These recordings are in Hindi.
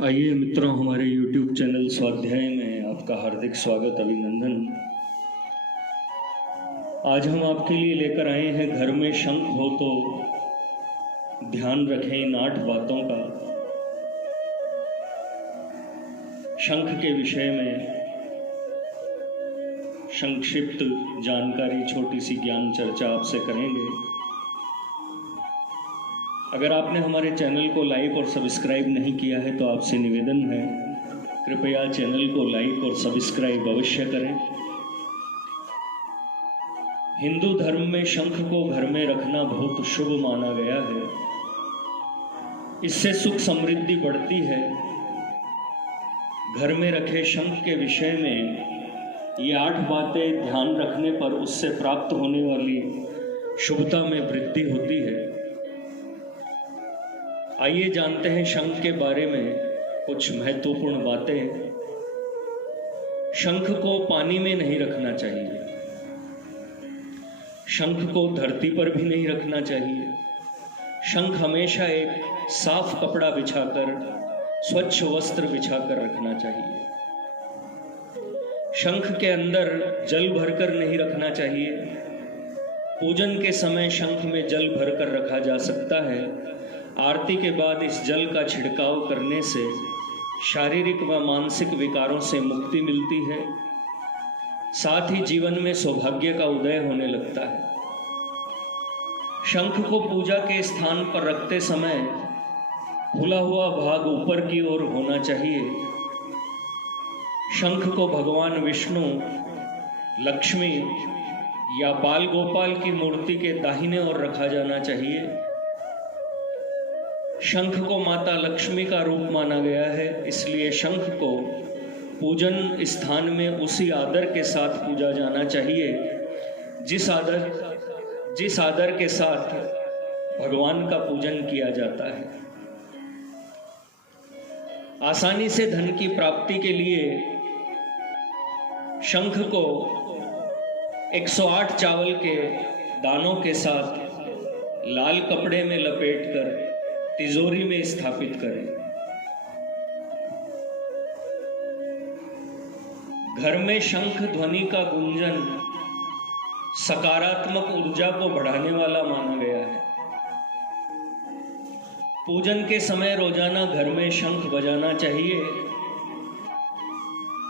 आइए मित्रों, हमारे YouTube चैनल स्वाध्याय में आपका हार्दिक स्वागत, अभिनंदन। आज हम आपके लिए लेकर आए हैं घर में शंख हो तो ध्यान रखें इन 8 बातों का। शंख के विषय में संक्षिप्त जानकारी, छोटी सी ज्ञान चर्चा आपसे करेंगे। अगर आपने हमारे चैनल को लाइक और सब्सक्राइब नहीं किया है तो आपसे निवेदन है, कृपया चैनल को लाइक और सब्सक्राइब अवश्य करें। हिंदू धर्म में शंख को घर में रखना बहुत शुभ माना गया है। इससे सुख समृद्धि बढ़ती है। घर में रखे शंख के विषय में ये 8 बातें ध्यान रखने पर उससे प्राप्त होने वाली शुभता में वृद्धि होती है। आइए जानते हैं शंख के बारे में कुछ महत्वपूर्ण बातें। शंख को पानी में नहीं रखना चाहिए। शंख को धरती पर भी नहीं रखना चाहिए। शंख हमेशा एक साफ कपड़ा बिछाकर, स्वच्छ वस्त्र बिछाकर रखना चाहिए। शंख के अंदर जल भरकर नहीं रखना चाहिए। पूजन के समय शंख में जल भरकर रखा जा सकता है। आरती के बाद इस जल का छिड़काव करने से शारीरिक व मानसिक विकारों से मुक्ति मिलती है। साथ ही जीवन में सौभाग्य का उदय होने लगता है। शंख को पूजा के स्थान पर रखते समय खुला हुआ भाग ऊपर की ओर होना चाहिए। शंख को भगवान विष्णु, लक्ष्मी या बाल गोपाल की मूर्ति के दाहिने ओर रखा जाना चाहिए। शंख को माता लक्ष्मी का रूप माना गया है, इसलिए शंख को पूजन स्थान में उसी आदर के साथ पूजा जाना चाहिए जिस आदर के साथ भगवान का पूजन किया जाता है। आसानी से धन की प्राप्ति के लिए शंख को 108 चावल के दानों के साथ लाल कपड़े में लपेटकर तिजोरी में स्थापित करें। घर में शंख ध्वनि का गुंजन सकारात्मक ऊर्जा को बढ़ाने वाला माना गया है। पूजन के समय रोजाना घर में शंख बजाना चाहिए।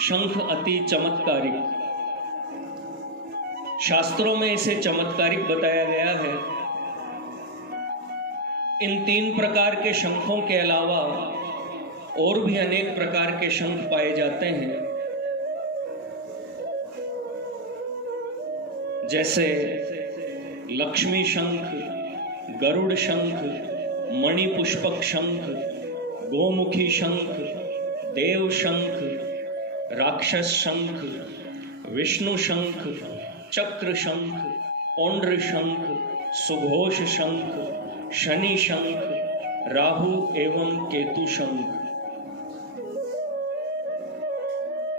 शंख अति चमत्कारिक, शास्त्रों में इसे चमत्कारिक बताया गया है। इन 3 प्रकार के शंखों के अलावा और भी अनेक प्रकार के शंख पाए जाते हैं, जैसे लक्ष्मी शंख, गरुड़ शंख, मणिपुष्पक शंख, गोमुखी शंख, देव शंख, राक्षस शंख, विष्णु शंख, चक्र शंख, पौंड्र शंख, सुघोष शंख, शनि शंख, राहु एवं केतु शंख।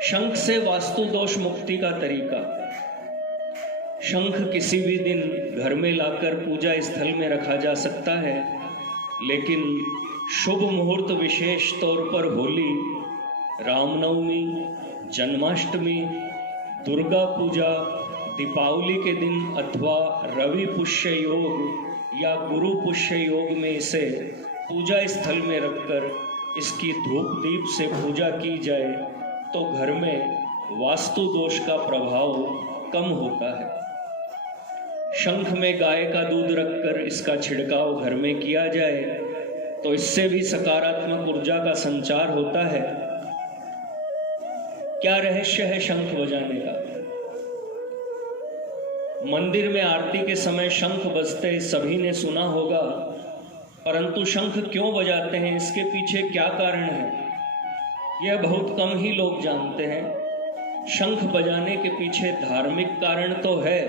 शंख से वास्तु दोष मुक्ति का तरीका। शंख किसी भी दिन घर में लाकर पूजा स्थल में रखा जा सकता है, लेकिन शुभ मुहूर्त विशेष तौर पर होली, रामनवमी, जन्माष्टमी, दुर्गा पूजा, दीपावली के दिन अथवा रवि पुष्य योग या गुरु पुष्य योग में इसे पूजा स्थल में रखकर इसकी धूप दीप से पूजा की जाए तो घर में वास्तु दोष का प्रभाव कम होता है। शंख में गाय का दूध रखकर इसका छिड़काव घर में किया जाए तो इससे भी सकारात्मक ऊर्जा का संचार होता है। क्या रहस्य है शंख बजाने का? मंदिर में आरती के समय शंख बजते सभी ने सुना होगा, परंतु शंख क्यों बजाते हैं, इसके पीछे क्या कारण है, यह बहुत कम ही लोग जानते हैं। शंख बजाने के पीछे धार्मिक कारण तो है,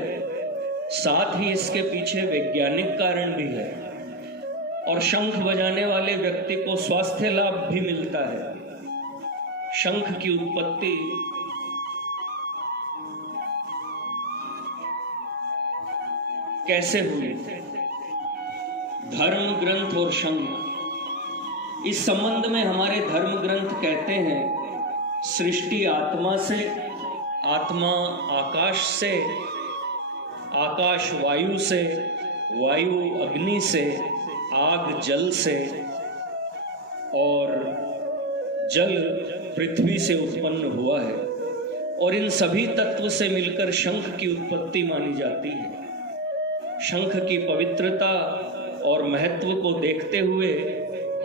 साथ ही इसके पीछे वैज्ञानिक कारण भी है। और शंख बजाने वाले व्यक्ति को स्वास्थ्य लाभ भी मिलता है। शंख की उत्पत्ति कैसे हुई? धर्म ग्रंथ और शंख। इस संबंध में हमारे धर्म ग्रंथ कहते हैं, सृष्टि आत्मा से, आत्मा आकाश से, आकाश वायु से, वायु अग्नि से, आग जल से और जल पृथ्वी से उत्पन्न हुआ है। और इन सभी तत्व से मिलकर शंख की उत्पत्ति मानी जाती है। शंख की पवित्रता और महत्व को देखते हुए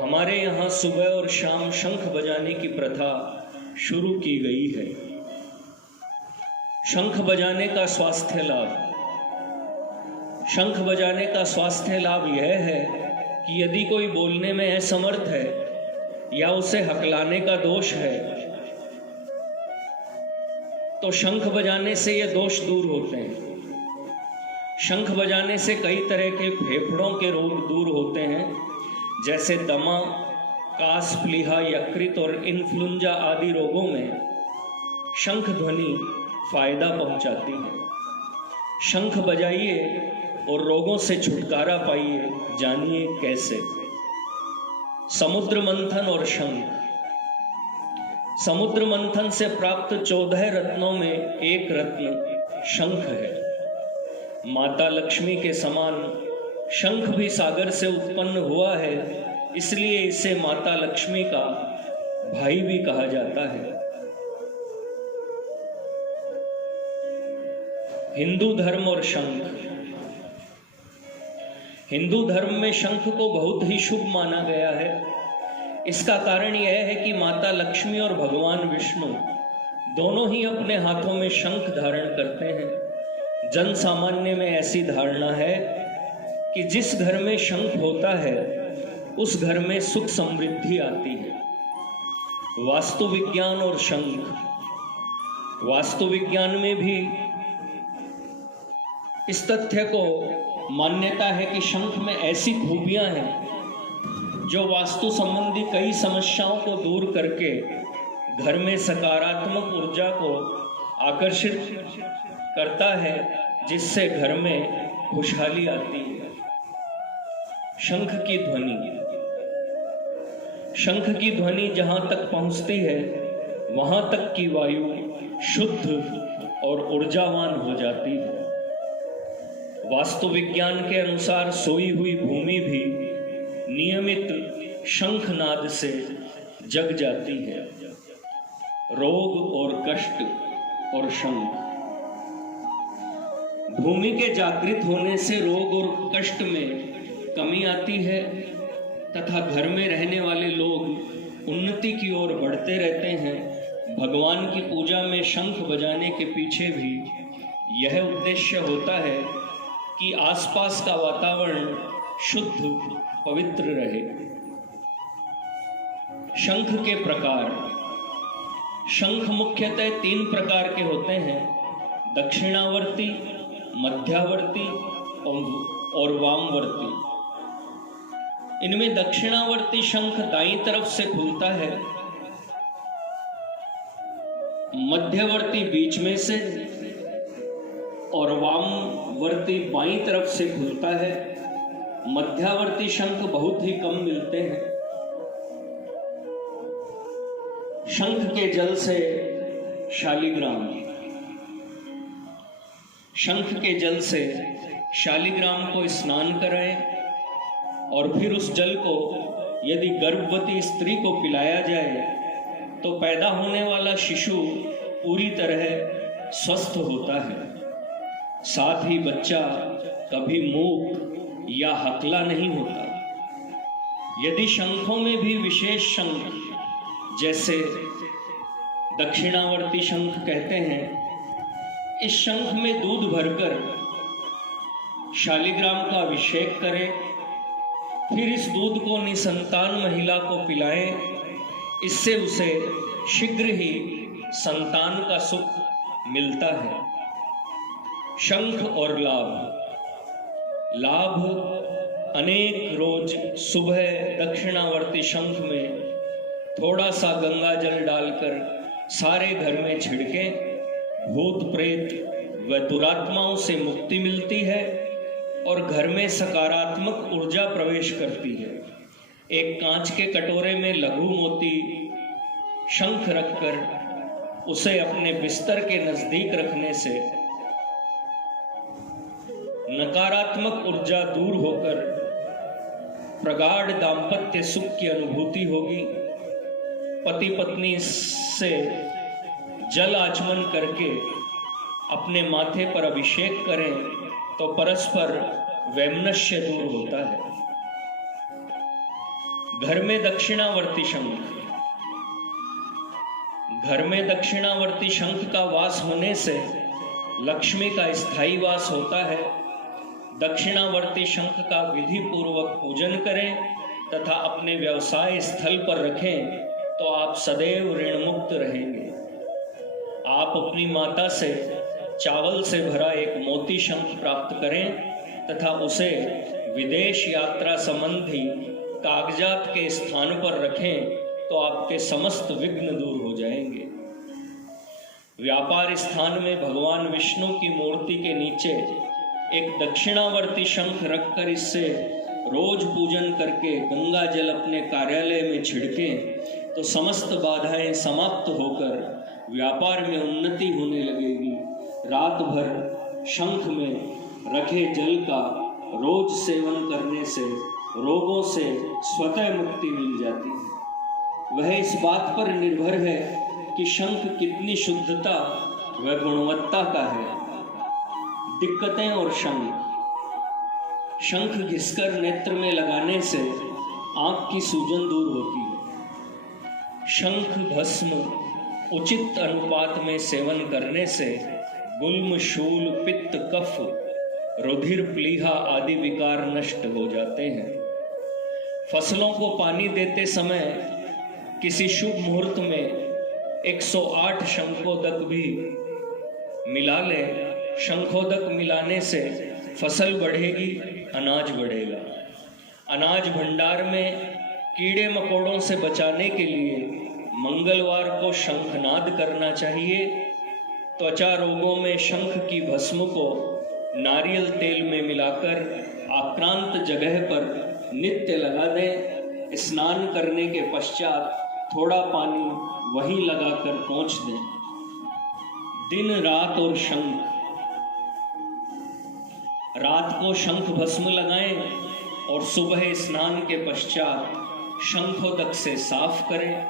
हमारे यहाँ सुबह और शाम शंख बजाने की प्रथा शुरू की गई है। शंख बजाने का स्वास्थ्य लाभ, शंख बजाने का स्वास्थ्य लाभ यह है कि यदि कोई बोलने में असमर्थ है या उसे हकलाने का दोष है तो शंख बजाने से ये दोष दूर होते हैं। शंख बजाने से कई तरह के फेफड़ों के रोग दूर होते हैं, जैसे दमा, कास, प्लीहा, यकृत और इन्फ्लुएंजा आदि रोगों में शंख ध्वनि फायदा पहुंचाती है। शंख बजाइए और रोगों से छुटकारा पाइए। जानिए कैसे। समुद्र मंथन और शंख। समुद्र मंथन से प्राप्त 14 रत्नों में एक रत्न शंख है। माता लक्ष्मी के समान शंख भी सागर से उत्पन्न हुआ है, इसलिए इसे माता लक्ष्मी का भाई भी कहा जाता है। हिंदू धर्म और शंख। हिंदू धर्म में शंख को बहुत ही शुभ माना गया है। इसका कारण यह है कि माता लक्ष्मी और भगवान विष्णु दोनों ही अपने हाथों में शंख धारण करते हैं। जन सामान्य में ऐसी धारणा है कि जिस घर में शंख होता है उस घर में सुख समृद्धि आती है। वास्तु विज्ञान और शंख। वास्तु विज्ञान में भी इस तथ्य को मान्यता है कि शंख में ऐसी खूबियां हैं जो वास्तु संबंधी कई समस्याओं को दूर करके घर में सकारात्मक ऊर्जा को आकर्षित करता है, जिससे घर में खुशहाली आती है। शंख की ध्वनि। शंख की ध्वनि जहां तक पहुंचती है वहां तक की वायु शुद्ध और ऊर्जावान हो जाती है। वास्तु विज्ञान के अनुसार सोई हुई भूमि भी नियमित शंखनाद से जग जाती है। रोग और कष्ट और शंख। भूमि के जागृत होने से रोग और कष्ट में कमी आती है तथा घर में रहने वाले लोग उन्नति की ओर बढ़ते रहते हैं। भगवान की पूजा में शंख बजाने के पीछे भी यह उद्देश्य होता है कि आसपास का वातावरण शुद्ध पवित्र रहे। शंख के प्रकार। शंख मुख्यतः 3 प्रकार के होते हैं, दक्षिणावर्ती, मध्यावर्ती और वामवर्ती। इनमें दक्षिणावर्ती शंख दाईं तरफ से खुलता है, मध्यवर्ती बीच में से और वामवर्ती बाईं तरफ से खुलता है। मध्यावर्ती शंख बहुत ही कम मिलते हैं। शंख के जल से शालिग्राम। शंख के जल से शालिग्राम को स्नान कराएं और फिर उस जल को यदि गर्भवती स्त्री को पिलाया जाए तो पैदा होने वाला शिशु पूरी तरह स्वस्थ होता है। साथ ही बच्चा कभी मूक या हकला नहीं होता। यदि शंखों में भी विशेष शंख जैसे दक्षिणावर्ती शंख कहते हैं, इस शंख में दूध भरकर शालिग्राम का अभिषेक करें, फिर इस दूध को निसंतान महिला को पिलाएं। इससे उसे शीघ्र ही संतान का सुख मिलता है। शंख और लाभ। लाभ अनेक रोज सुबह दक्षिणावर्ती शंख में थोड़ा सा गंगा जल डालकर सारे घर में छिड़कें। भूत प्रेत व दुरात्माओं से मुक्ति मिलती है और घर में सकारात्मक ऊर्जा प्रवेश करती है। एक कांच के कटोरे में लघु मोती शंख रखकर उसे अपने बिस्तर के नजदीक रखने से नकारात्मक ऊर्जा दूर होकर प्रगाढ़ दाम्पत्य सुख की अनुभूति होगी। पति पत्नी से जल आचमन करके अपने माथे पर अभिषेक करें तो परस्पर वैमनस्य दूर होता है। घर में दक्षिणावर्ती शंख, घर में दक्षिणावर्ती शंख का वास होने से लक्ष्मी का स्थायी वास होता है। दक्षिणावर्ती शंख का विधि पूर्वक पूजन करें तथा अपने व्यवसाय स्थल पर रखें तो आप सदैव ऋण मुक्त रहेंगे। आप अपनी माता से चावल से भरा एक मोती शंख प्राप्त करें तथा उसे विदेश यात्रा संबंधी कागजात के स्थान पर रखें तो आपके समस्त विघ्न दूर हो जाएंगे। व्यापार स्थान में भगवान विष्णु की मूर्ति के नीचे एक दक्षिणावर्ती शंख रखकर इससे रोज पूजन करके गंगा जल अपने कार्यालय में छिड़कें तो समस्त बाधाएं समाप्त होकर व्यापार में उन्नति होने लगेगी। रात भर शंख में रखे जल का रोज सेवन करने से रोगों से स्वतः मुक्ति मिल जाती है। वह इस बात पर निर्भर है कि शंख कितनी शुद्धता व गुणवत्ता का है। दिक्कतें और शंख घिसकर नेत्र में लगाने से आंख की सूजन दूर होती है। शंख भस्म उचित अनुपात में सेवन करने से गुल्म, शूल, पित्त, कफ, रुधिर, प्लीहा आदि विकार नष्ट हो जाते हैं। फसलों को पानी देते समय किसी शुभ मुहूर्त में 108 शंखोदक भी मिला लें। शंखोदक मिलाने से फसल बढ़ेगी, अनाज बढ़ेगा। अनाज भंडार में कीड़े मकोड़ों से बचाने के लिए मंगलवार को शंखनाद करना चाहिए। त्वचा रोगों में शंख की भस्म को नारियल तेल में मिलाकर आक्रांत जगह पर नित्य लगा दें। स्नान करने के पश्चात थोड़ा पानी वहीं लगाकर पोंछ दें। दिन रात और शंख, रात को शंख भस्म लगाएं और सुबह स्नान के पश्चात शंखोदक से साफ करें।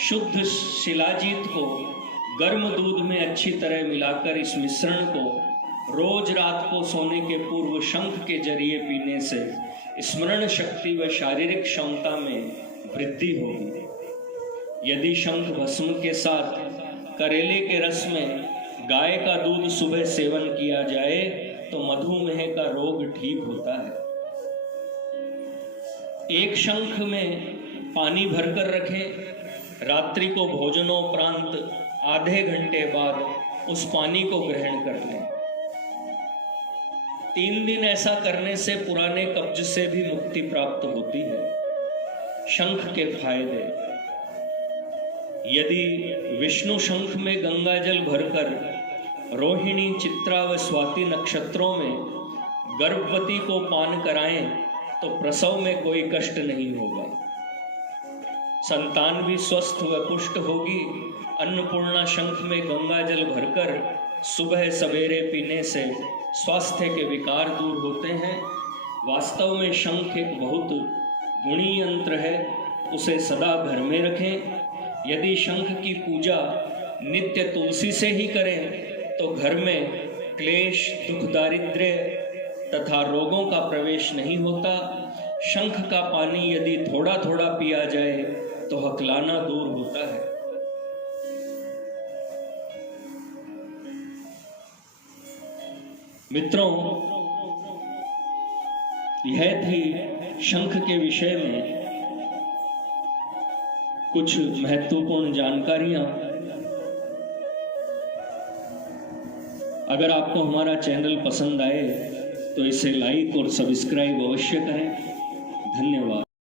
शुद्ध शिलाजीत को गर्म दूध में अच्छी तरह मिलाकर इस मिश्रण को रोज रात को सोने के पूर्व शंख के जरिए पीने से स्मरण शक्ति व शारीरिक क्षमता में वृद्धि होगी। यदि शंख भस्म के साथ करेले के रस में गाय का दूध सुबह सेवन किया जाए तो मधुमेह का रोग ठीक होता है। एक शंख में पानी भरकर रखें। रात्रि को भोजनोपरांत आधे घंटे बाद उस पानी को ग्रहण कर लें। 3 दिन ऐसा करने से पुराने कब्ज से भी मुक्ति प्राप्त होती है। शंख के फायदे, यदि विष्णु शंख में गंगा जल भरकर रोहिणी, चित्रा व स्वाति नक्षत्रों में गर्भवती को पान कराएं तो प्रसव में कोई कष्ट नहीं होगा। संतान भी स्वस्थ व पुष्ट होगी। अन्नपूर्णा शंख में गंगा जल भरकर सुबह सवेरे पीने से स्वास्थ्य के विकार दूर होते हैं। वास्तव में शंख एक बहुत गुणी यंत्र है, उसे सदा घर में रखें। यदि शंख की पूजा नित्य तुलसी से ही करें तो घर में क्लेश, दुख, दारिद्र्य तथा रोगों का प्रवेश नहीं होता। शंख का पानी यदि थोड़ा थोड़ा पिया जाए तो हकलाना दूर होता है। मित्रों, यह थी शंख के विषय में कुछ महत्वपूर्ण जानकारियां। अगर आपको हमारा चैनल पसंद आए तो इसे लाइक और सब्सक्राइब अवश्य करें। धन्यवाद।